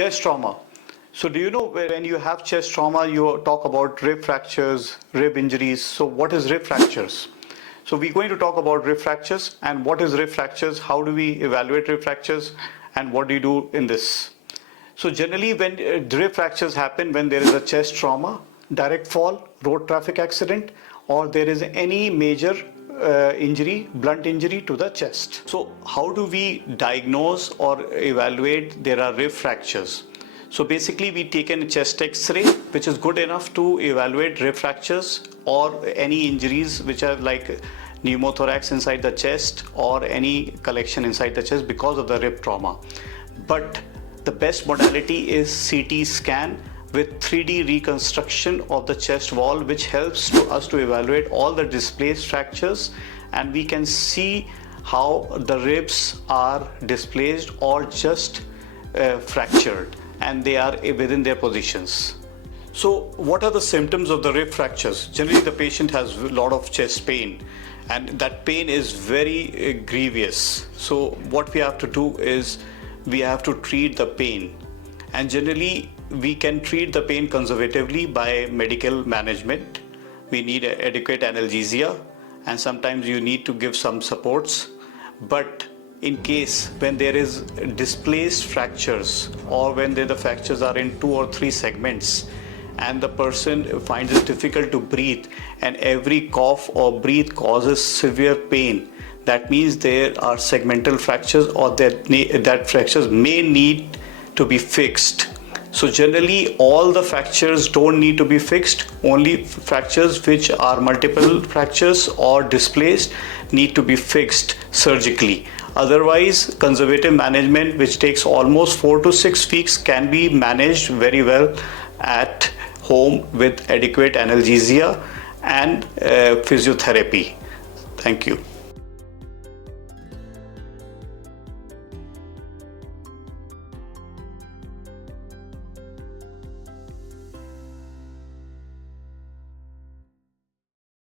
Chest trauma. So do you know when you have chest trauma, you talk about rib fractures, rib injuries. So what is rib fractures? So we're going to talk about rib fractures and what is rib fractures, how do we evaluate rib fractures, and what do you do in this? So generally when rib fractures happen when there is a chest trauma, direct fall, road traffic accident, or there is any major injury, blunt injury to the chest. So how do we diagnose or evaluate there are rib fractures? So basically we take a chest x-ray which is good enough to evaluate rib fractures or any injuries which are like pneumothorax inside the chest or any collection inside the chest because of the rib trauma. But the best modality is CT scan with 3D reconstruction of the chest wall, which helps us to evaluate all the displaced fractures, and we can see how the ribs are displaced or just fractured and they are within their positions. So what are the symptoms of the rib fractures? Generally the patient has a lot of chest pain and that pain is very grievous. So what we have to do is we have to treat the pain, and generally we can treat the pain conservatively by medical management. We need adequate analgesia and sometimes you need to give some supports. But in case when there is displaced fractures or when the fractures are in 2 or 3 segments and the person finds it difficult to breathe and every cough or breathe causes severe pain, that means there are segmental fractures or that fractures may need to be fixed. So generally all the fractures don't need to be fixed, only fractures which are multiple fractures or displaced need to be fixed surgically. Otherwise conservative management, which takes almost 4 to 6 weeks, can be managed very well at home with adequate analgesia and physiotherapy. Thank you.